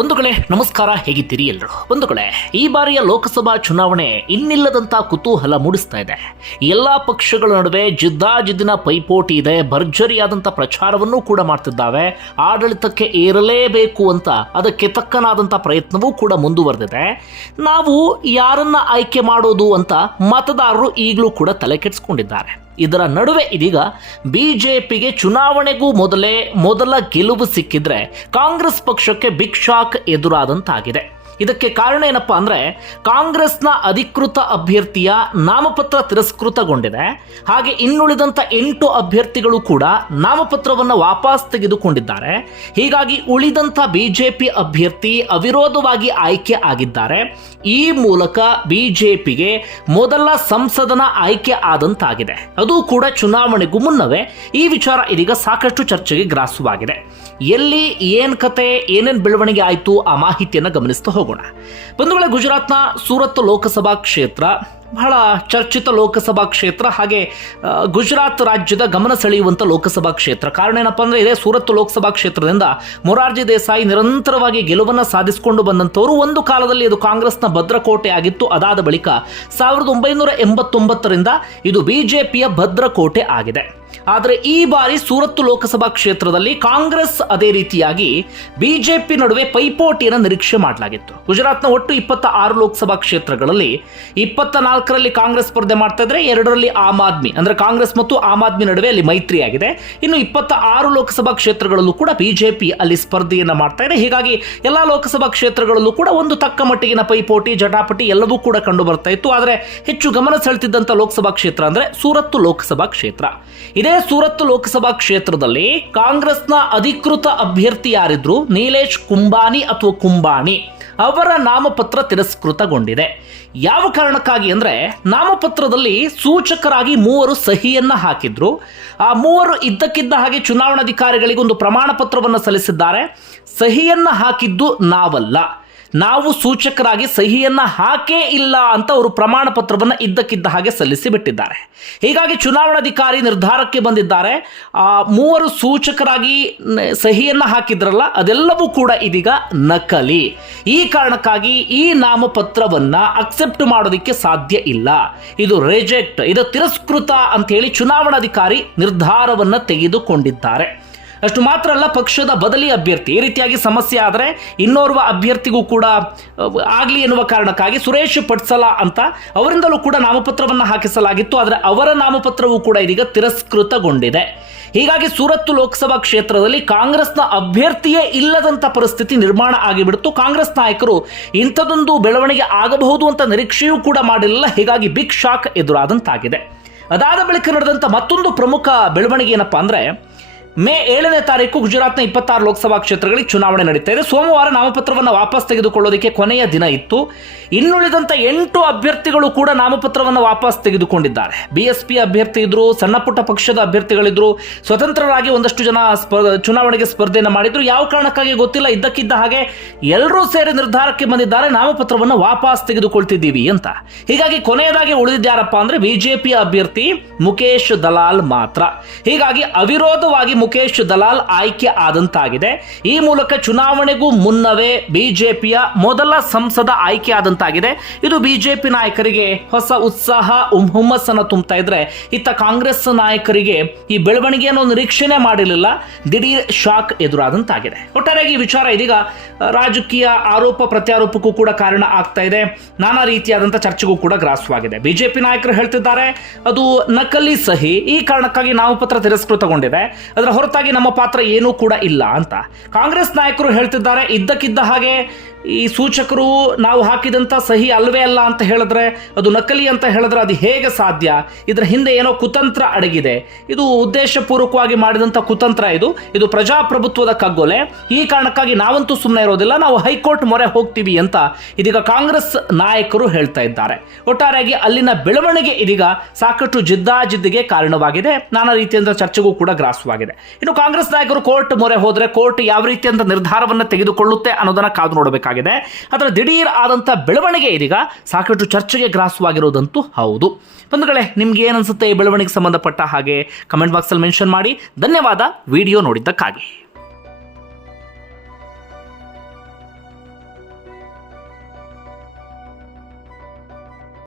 ಬಂಧುಗಳೇ ನಮಸ್ಕಾರ ಹೇಗಿದ್ದೀರಿ ಎಲ್ಲರೂ? ಬಂಧುಗಳೇ ಈ ಬಾರಿಯ ಲೋಕಸಭಾ ಚುನಾವಣೆ ಇನ್ನಿಲ್ಲದಂತ ಕುತೂಹಲ ಮೂಡಿಸ್ತಾ ಇದೆ. ಎಲ್ಲ ಪಕ್ಷಗಳ ನಡುವೆ ಜಿದ್ದಾಜಿದ್ದಿನ ಪೈಪೋಟಿ ಇದೆ ಭರ್ಜರಿಯಾದಂಥ ಪ್ರಚಾರವನ್ನು ಕೂಡ ಮಾಡ್ತಿದ್ದಾವೆ. ಆಡಳಿತಕ್ಕೆ ಏರಲೇಬೇಕು ಅಂತ ಅದಕ್ಕೆ ತಕ್ಕನಾದಂಥ ಪ್ರಯತ್ನವೂ ಕೂಡ ಮುಂದುವರೆದಿದೆ. ನಾವು ಯಾರನ್ನ ಆಯ್ಕೆ ಮಾಡೋದು ಅಂತ ಮತದಾರರು ಈಗಲೂ ಕೂಡ ತಲೆ ಕೆಡಿಸ್ಕೊಂಡಿದ್ದಾರೆ. ಇದರ ನಡುವೆ ಇದೀಗ ಬಿಜೆಪಿಗೆ ಚುನಾವಣೆಗೂ ಮೊದಲೇ ಮೊದಲ ಗೆಲುವು ಸಿಕ್ಕಿದ್ರೆ ಕಾಂಗ್ರೆಸ್ ಪಕ್ಷಕ್ಕೆ ಬಿಗ್ ಶಾಕ್ ಎದುರಾದಂತಾಗಿದೆ. ಇದಕ್ಕೆ ಕಾರಣ ಏನಪ್ಪಾ ಅಂದ್ರೆ ಕಾಂಗ್ರೆಸ್ನ ಅಧಿಕೃತ ಅಭ್ಯರ್ಥಿಯ ನಾಮಪತ್ರ ತಿರಸ್ಕೃತಗೊಂಡಿದೆ. ಹಾಗೆ ಇನ್ನುಳಿದಂತ ಎಂಟು ಅಭ್ಯರ್ಥಿಗಳು ಕೂಡ ನಾಮಪತ್ರವನ್ನು ವಾಪಸ್ ತೆಗೆದುಕೊಂಡಿದ್ದಾರೆ. ಹೀಗಾಗಿ ಉಳಿದಂತ ಬಿಜೆಪಿ ಅಭ್ಯರ್ಥಿ ಅವಿರೋಧವಾಗಿ ಆಯ್ಕೆ ಆಗಿದ್ದಾರೆ. ಈ ಮೂಲಕ ಬಿಜೆಪಿಗೆ ಮೊದಲ ಸಂಸದನ ಆಯ್ಕೆ ಆದಂತಾಗಿದೆ. ಅದು ಕೂಡ ಚುನಾವಣೆಗೂ ಮುನ್ನವೇ. ಈ ವಿಚಾರ ಇದೀಗ ಸಾಕಷ್ಟು ಚರ್ಚೆಗೆ ಗ್ರಾಸವಾಗಿದೆ. ಎಲ್ಲಿ ಏನ್ ಕತೆ, ಏನೇನು ಬೆಳವಣಿಗೆ ಆಯಿತು ಆ ಮಾಹಿತಿಯನ್ನು ಗಮನಿಸ್ತಾ ಹೋಗೋಣ. ಬಂಧುಗಳೇ ಗುಜರಾತ್ನ ಸೂರತ್ ಲೋಕಸಭಾ ಕ್ಷೇತ್ರ ಬಹಳ ಚರ್ಚಿತ ಲೋಕಸಭಾ ಕ್ಷೇತ್ರ, ಹಾಗೆ ಗುಜರಾತ್ ರಾಜ್ಯದ ಗಮನ ಸೆಳೆಯುವಂಥ ಲೋಕಸಭಾ ಕ್ಷೇತ್ರ. ಕಾರಣ ಏನಪ್ಪಾ ಅಂದ್ರೆ ಇದೇ ಸೂರತ್ ಲೋಕಸಭಾ ಕ್ಷೇತ್ರದಿಂದ ಮೊರಾರ್ಜಿ ದೇಸಾಯಿ ನಿರಂತರವಾಗಿ ಗೆಲುವನ್ನು ಸಾಧಿಸಿಕೊಂಡು ಬಂದಂಥವರು ಒಂದು ಕಾಲದಲ್ಲಿ ಇದು ಕಾಂಗ್ರೆಸ್ನ ಭದ್ರಕೋಟೆ ಆಗಿತ್ತು. ಅದಾದ ಬಳಿಕ ಸಾವಿರದ ಒಂಬೈನೂರ ಎಂಬತ್ತೊಂಬತ್ತರಿಂದ ಇದು ಬಿಜೆಪಿಯ ಭದ್ರಕೋಟೆ ಆಗಿದೆ. ಆದರೆ ಈ ಬಾರಿ ಸೂರತ್ತು ಲೋಕಸಭಾ ಕ್ಷೇತ್ರದಲ್ಲಿ ಕಾಂಗ್ರೆಸ್ ಅದೇ ರೀತಿಯಾಗಿ ಬಿಜೆಪಿ ನಡುವೆ ಪೈಪೋಟಿಯನ್ನು ನಿರೀಕ್ಷೆ ಮಾಡಲಾಗಿತ್ತು. ಗುಜರಾತ್ನ ಒಟ್ಟು ಇಪ್ಪತ್ತ ಆರು ಲೋಕಸಭಾ ಕ್ಷೇತ್ರಗಳಲ್ಲಿ ಇಪ್ಪತ್ತ ನಾಲ್ಕರಲ್ಲಿ ಕಾಂಗ್ರೆಸ್ ಸ್ಪರ್ಧೆ ಮಾಡ್ತಾ ಇದ್ರೆ ಎರಡರಲ್ಲಿ ಆಮ್ ಆದ್ಮಿ. ಅಂದ್ರೆ ಕಾಂಗ್ರೆಸ್ ಮತ್ತು ಆಮ್ ಆದ್ಮಿ ನಡುವೆ ಅಲ್ಲಿ ಮೈತ್ರಿ ಆಗಿದೆ ಇನ್ನು ಇಪ್ಪತ್ತ ಆರು ಲೋಕಸಭಾ ಕ್ಷೇತ್ರಗಳಲ್ಲೂ ಕೂಡ ಬಿಜೆಪಿ ಅಲ್ಲಿ ಸ್ಪರ್ಧೆಯನ್ನು ಮಾಡ್ತಾ ಇದೆ. ಹೀಗಾಗಿ ಎಲ್ಲಾ ಲೋಕಸಭಾ ಕ್ಷೇತ್ರಗಳಲ್ಲೂ ಕೂಡ ಒಂದು ತಕ್ಕ ಮಟ್ಟಿಗಿನ ಪೈಪೋಟಿ, ಜಟಾಪಟಿ ಎಲ್ಲವೂ ಕೂಡ ಕಂಡು ಬರ್ತಾ ಇತ್ತು. ಆದರೆ ಹೆಚ್ಚು ಗಮನ ಸೆಳೆತಿದ್ದಂಥ ಲೋಕಸಭಾ ಕ್ಷೇತ್ರ ಅಂದ್ರೆ ಸೂರತ್ತು ಲೋಕಸಭಾ ಕ್ಷೇತ್ರ. ಇದೇ ಸೂರತ್ತು ಲೋಕಸಭಾ ಕ್ಷೇತ್ರದಲ್ಲಿ ಕಾಂಗ್ರೆಸ್ನ ಅಧಿಕೃತ ಅಭ್ಯರ್ಥಿ ಯಾರಿದ್ರು ನೀಲೇಶ್ ಕುಂಬಾನಿ ಅಥವಾ ಕುಂಬಾಣಿ. ಅವರ ನಾಮಪತ್ರ ತಿರಸ್ಕೃತಗೊಂಡಿದೆ. ಯಾವ ಕಾರಣಕ್ಕಾಗಿ ಅಂದರೆ, ನಾಮಪತ್ರದಲ್ಲಿ ಸೂಚಕರಾಗಿ ಮೂವರು ಸಹಿಯನ್ನು ಹಾಕಿದ್ರು. ಆ ಮೂವರು ಇದ್ದಕ್ಕಿದ್ದ ಹಾಗೆ ಚುನಾವಣಾಧಿಕಾರಿಗಳಿಗೆ ಒಂದು ಪ್ರಮಾಣ ಪತ್ರವನ್ನು ಸಲ್ಲಿಸಿದ್ದಾರೆ. ಸಹಿಯನ್ನು ಹಾಕಿದ್ದು ನಾವಲ್ಲ. ನಾವು ಸೂಚಕರಾಗಿ ಸಹಿಯನ್ನು ಹಾಕೇ ಇಲ್ಲ ಅಂತ ಅವರು ಪ್ರಮಾಣ ಪತ್ರವನ್ನು ಇದ್ದಕ್ಕಿದ್ದ ಹಾಗೆ ಸಲ್ಲಿಸಿ ಬಿಟ್ಟಿದ್ದಾರೆ. ಹೀಗಾಗಿ ಚುನಾವಣಾಧಿಕಾರಿ ನಿರ್ಧಾರಕ್ಕೆ ಬಂದಿದ್ದಾರೆ. ಮೂವರು ಸೂಚಕರಾಗಿ ಸಹಿಯನ್ನ ಹಾಕಿದ್ರಲ್ಲ, ಅದೆಲ್ಲವೂ ಕೂಡ ಇದೀಗ ನಕಲಿ. ಈ ಕಾರಣಕ್ಕಾಗಿ ಈ ನಾಮಪತ್ರವನ್ನು ಅಕ್ಸೆಪ್ಟ್ ಮಾಡೋದಕ್ಕೆ ಸಾಧ್ಯ ಇಲ್ಲ. ಇದು ರಿಜೆಕ್ಟ್ ಇದು ತಿರಸ್ಕೃತ ಅಂತ ಹೇಳಿ ಚುನಾವಣಾಧಿಕಾರಿ ನಿರ್ಧಾರವನ್ನು ತೆಗೆದುಕೊಂಡಿದ್ದಾರೆ. ಅಷ್ಟು ಮಾತ್ರ ಅಲ್ಲ, ಪಕ್ಷದ ಬದಲಿ ಅಭ್ಯರ್ಥಿ. ಈ ರೀತಿಯಾಗಿ ಸಮಸ್ಯೆ ಆದರೆ ಇನ್ನೋರ್ವ ಅಭ್ಯರ್ಥಿಗೂ ಕೂಡ ಆಗಲಿ ಎನ್ನುವ ಕಾರಣಕ್ಕಾಗಿ ಸುರೇಶ್ ಪಟ್ಸಲ ಅಂತ ಅವರಿಂದಲೂ ಕೂಡ ನಾಮಪತ್ರವನ್ನು ಹಾಕಿಸಲಾಗಿತ್ತು. ಆದರೆ ಅವರ ನಾಮಪತ್ರವೂ ಕೂಡ ಇದೀಗ ತಿರಸ್ಕೃತಗೊಂಡಿದೆ. ಹೀಗಾಗಿ ಸೂರತ್ತು ಲೋಕಸಭಾ ಕ್ಷೇತ್ರದಲ್ಲಿ ಕಾಂಗ್ರೆಸ್ನ ಅಭ್ಯರ್ಥಿಯೇ ಇಲ್ಲದಂಥ ಪರಿಸ್ಥಿತಿ ನಿರ್ಮಾಣ ಆಗಿಬಿಡ್ತು. ಕಾಂಗ್ರೆಸ್ ನಾಯಕರು ಇಂಥದೊಂದು ಬೆಳವಣಿಗೆ ಆಗಬಹುದು ಅಂತ ನಿರೀಕ್ಷೆಯೂ ಕೂಡ ಮಾಡಿರಲಿಲ್ಲ ಹೀಗಾಗಿ ಬಿಗ್ ಶಾಕ್ ಎದುರಾದಂತಾಗಿದೆ. ಅದಾದ ಬಳಿಕ ನಡೆದಂಥ ಮತ್ತೊಂದು ಪ್ರಮುಖ ಬೆಳವಣಿಗೆ ಏನಪ್ಪಾ ಅಂದ್ರೆ ಮೇ ಏಳನೇ ತಾರೀಕು ಗುಜರಾತ್ನ ಇಪ್ಪತ್ತಾರು ಲೋಕಸಭಾ ಕ್ಷೇತ್ರಗಳಿಗೆ ಚುನಾವಣೆ ನಡೀತಾ ಇದೆ. ಸೋಮವಾರ ನಾಮಪತ್ರವನ್ನು ವಾಪಸ್ ತೆಗೆದುಕೊಳ್ಳೋದಕ್ಕೆ ಕೊನೆಯ ದಿನ ಇತ್ತು. ಇನ್ನುಳಿದಂಥ ಎಂಟು ಅಭ್ಯರ್ಥಿಗಳು ಕೂಡ ನಾಮಪತ್ರವನ್ನು ವಾಪಸ್ ತೆಗೆದುಕೊಂಡಿದ್ದಾರೆ. ಬಿ ಎಸ್ ಪಿ ಅಭ್ಯರ್ಥಿ ಇದ್ರು, ಸಣ್ಣಪುಟ್ಟ ಪಕ್ಷದ ಅಭ್ಯರ್ಥಿಗಳಿದ್ರು, ಸ್ವತಂತ್ರರಾಗಿ ಒಂದಷ್ಟು ಜನ ಚುನಾವಣೆಗೆ ಸ್ಪರ್ಧೆಯನ್ನು ಮಾಡಿದ್ರು. ಯಾವ ಕಾರಣಕ್ಕಾಗಿ ಗೊತ್ತಿಲ್ಲ, ಇದ್ದಕ್ಕಿದ್ದ ಹಾಗೆ ಎಲ್ಲರೂ ಸೇರಿ ನಿರ್ಧಾರಕ್ಕೆ ಬಂದಿದ್ದಾರೆ. ನಾಮಪತ್ರವನ್ನು ವಾಪಸ್ ತೆಗೆದುಕೊಳ್ತಿದ್ದೀವಿ ಅಂತ. ಹೀಗಾಗಿ ಕೊನೆಯದಾಗಿ ಉಳಿದಿದ್ದಾರಪ್ಪ ಅಂದ್ರೆ ಬಿಜೆಪಿ ಅಭ್ಯರ್ಥಿ ಮುಖೇಶ್ ದಲಾಲ್ ಮಾತ್ರ. ಹೀಗಾಗಿ ಅವಿರೋಧವಾಗಿ ಮುಖೇಶ್ ದಲಾಲ್ ಆಯ್ಕೆ ಆದಂತಾಗಿದೆ. ಈ ಮೂಲಕ ಚುನಾವಣೆಗೂ ಮುನ್ನವೇ ಬಿಜೆಪಿಯ ಮೊದಲ ಸಂಸದ ಆಯ್ಕೆ ಆದಂತಾಗಿದೆ. ಇದು ಬಿಜೆಪಿ ನಾಯಕರಿಗೆ ಹೊಸ ಉತ್ಸಾಹ ಹುಮ್ಮಸ್ಸನ್ನು ತುಂಬ್ತಾ ಇದ್ರೆ ಇತ್ತ ಕಾಂಗ್ರೆಸ್ ನಾಯಕರಿಗೆ ಈ ಬೆಳವಣಿಗೆಯನ್ನು ನಿರೀಕ್ಷಣೆ ಮಾಡಿರಲಿಲ್ಲ. ದಿಢೀರ್ ಶಾಕ್ ಎದುರಾದಂತಾಗಿದೆ. ಒಟ್ಟಾರೆಯಾಗಿ ಈ ವಿಚಾರ ಇದೀಗ ರಾಜಕೀಯ ಆರೋಪ ಪ್ರತ್ಯಾರೋಪಕ್ಕೂ ಕೂಡ ಕಾರಣ ಆಗ್ತಾ ಇದೆ. ನಾನಾ ರೀತಿಯಾದಂಥ ಚರ್ಚೆಗೂ ಕೂಡ ಗ್ರಾಸವಾಗಿದೆ. ಬಿಜೆಪಿ ನಾಯಕರು ಹೇಳ್ತಿದ್ದಾರೆ, ಅದು ನಕಲಿ ಸಹಿ. ಈ ಕಾರಣಕ್ಕಾಗಿ ನಾಮಪತ್ರ ತಿರಸ್ಕೃತಗೊಂಡಿದೆ. ಹೊರತಾಗಿ ನಮ್ಮ ಪಾತ್ರ ಏನೂ ಕೂಡ ಇಲ್ಲ ಅಂತ. ಕಾಂಗ್ರೆಸ್ ನಾಯಕರು ಹೇಳ್ತಿದ್ದಾರೆ, ಇದ್ದಕ್ಕಿದ್ದ ಹಾಗೆ ಈ ಸೂಚಕರು ನಾವು ಹಾಕಿದಂಥ ಸಹಿ ಅಲ್ವೇ ಅಲ್ಲ ಅಂತ ಹೇಳಿದ್ರೆ, ಅದು ನಕಲಿ ಅಂತ ಹೇಳಿದ್ರೆ ಅದು ಹೇಗೆ ಸಾಧ್ಯ? ಇದರ ಹಿಂದೆ ಏನೋ ಕುತಂತ್ರ ಅಡಗಿದೆ. ಇದು ಉದ್ದೇಶಪೂರ್ವಕವಾಗಿ ಮಾಡಿದಂಥ ಕುತಂತ್ರ ಇದು. ಇದು ಪ್ರಜಾಪ್ರಭುತ್ವದ ಕಗ್ಗೊಲೆ. ಈ ಕಾರಣಕ್ಕಾಗಿ ನಾವಂತೂ ಸುಮ್ಮನೆ ಇರೋದಿಲ್ಲ, ನಾವು ಹೈಕೋರ್ಟ್ ಮೊರೆ ಹೋಗ್ತೀವಿ ಅಂತ ಇದೀಗ ಕಾಂಗ್ರೆಸ್ ನಾಯಕರು ಹೇಳ್ತಾ ಇದ್ದಾರೆ. ಒಟ್ಟಾರೆಯಾಗಿ ಅಲ್ಲಿನ ಬೆಳವಣಿಗೆ ಇದೀಗ ಸಾಕಷ್ಟು ಜಿದ್ದಾಜಿದ್ದಿಗೆ ಕಾರಣವಾಗಿದೆ. ನಾನಾ ರೀತಿಯಿಂದ ಚರ್ಚೆಗೂ ಕೂಡ ಗ್ರಾಸವಾಗಿದೆ. ಇನ್ನು ಕಾಂಗ್ರೆಸ್ ನಾಯಕರು ಕೋರ್ಟ್ ಮೊರೆ ಹೋದ್ರೆ ಕೋರ್ಟ್ ಯಾವ ರೀತಿಯಂತ ನಿರ್ಧಾರವನ್ನು ತೆಗೆದುಕೊಳ್ಳುತ್ತೆ ಅನ್ನೋದನ್ನ ಕಾದು ನೋಡಬೇಕಾಗಿದೆ. ಅದರ ದಿಢೀರ್ ಆದಂಥ ಬೆಳವಣಿಗೆ ಇದೀಗ ಸಾಕಷ್ಟು ಚರ್ಚೆಗೆ ಗ್ರಾಸವಾಗಿರೋದಂತೂ ಹೌದು. ಬಂಧುಗಳೇ, ನಿಮ್ಗೆ ಏನು ಅನ್ಸುತ್ತೆ ಈ ಬೆಳವಣಿಗೆ ಸಂಬಂಧಪಟ್ಟ ಹಾಗೆ? ಕಮೆಂಟ್ ಬಾಕ್ಸಲ್ಲಿ ಮೆನ್ಷನ್ ಮಾಡಿ. ಧನ್ಯವಾದ. ವಿಡಿಯೋ ನೋಡಿದ್ದಕ್ಕಾಗಿ.